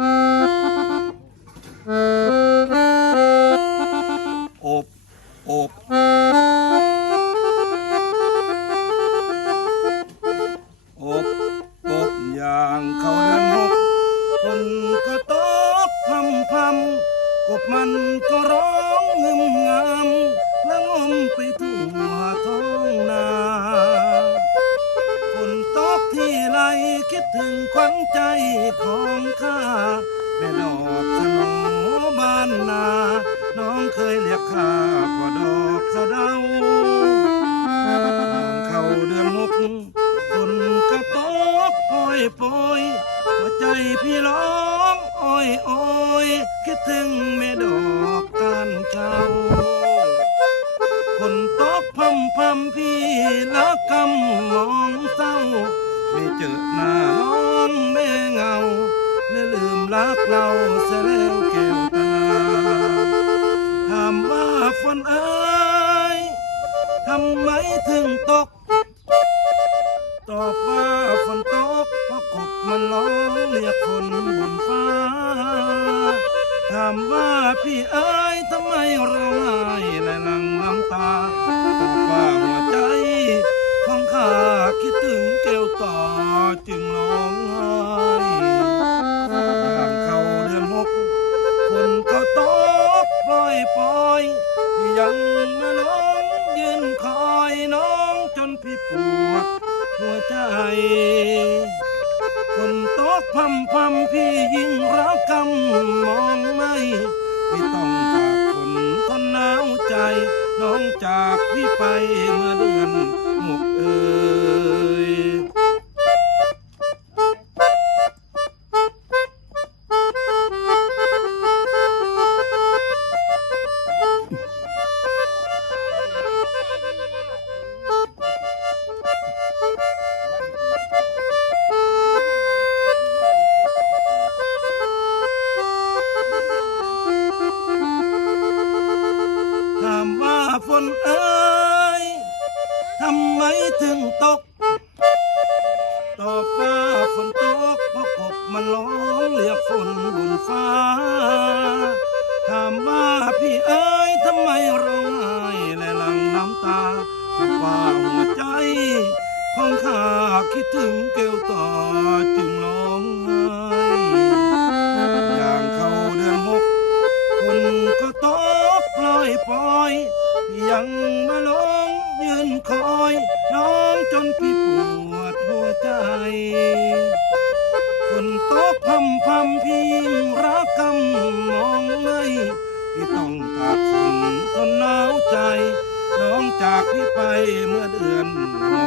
อบอบอบอบยางเขาดินนกคนก็ตอบพำพำกบมันก็ร้องเงึมงามและงมไปทั่ว คิดถึงความใจของข้าแม่ดอกสโนบ้านนา น้องเคยเรียกข้าว่าดอกสะเดาน้องเข้าเดือนหกฝนก็ตกปล่อยปล่อยหัวใจพี่ร้องอ้อยอ้อยคิดถึงแม่ดอกการเช้าฝนตกพรำพรำพี่ละกำมองเศร้า ไม่เจอหน้าน้องแม่เงาและลืมรักเราเสียแล้วแก้วตาถามว่าฝนเอ้ยทำไมถึงตก ตอบว่าฝนตกเพราะกบมันร้องเรียกคนบนฟ้า ถามว่าพี่เอ้ยทำไมเราไห้และหลังน้ำตาตอบว่าหัวใจ ตาจึงร้องไห้อย่างเข้าเดือนหกคนก็ตกปล่อยปล่อยยังมาน้องยืนคอยน้องจนพี่ปวดหัวใจ คนตกพำพำพี่ยิ่งรักกำมองไม่พี่ต้องจากคนคนหนาวใจ น้องจากพี่ไปเมื่อเดือนหมกเอ่ย นเอ้ยทำไมถึงตกตอบว่าฝนตกเพราะกบมันร้องเรียกฝนบนฟ้า ถามว่าพี่เอ้ยทำไมร้องไห้และหลั่งน้ำตาเพราะว่าหัวใจ ของข้าคิดถึงแก้วตาจึ เมื่อเดือนหกเอ่ย